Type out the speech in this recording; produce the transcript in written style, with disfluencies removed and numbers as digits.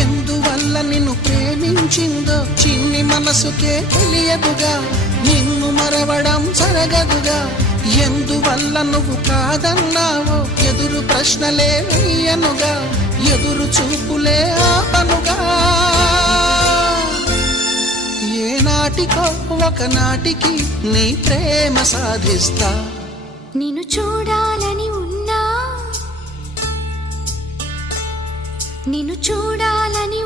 ఎందువల్ల నిన్ను ప్రేమించిందో చిన్ని మనసుకే తెలియదుగా, నిన్ను మరవడం జరగదుగా. ఎందువల్ల నువ్వు కాదన్నావో ఎదురు ప్రశ్నలే వేయనుగా, ఎదురు చూపులే ఆపనుగా. ఏనాటికో ఒకనాటికి నీ ప్రేమ సాధిస్తా. నిన్ను చూడాలని ఉన్నా, నిన్ను చూడాలని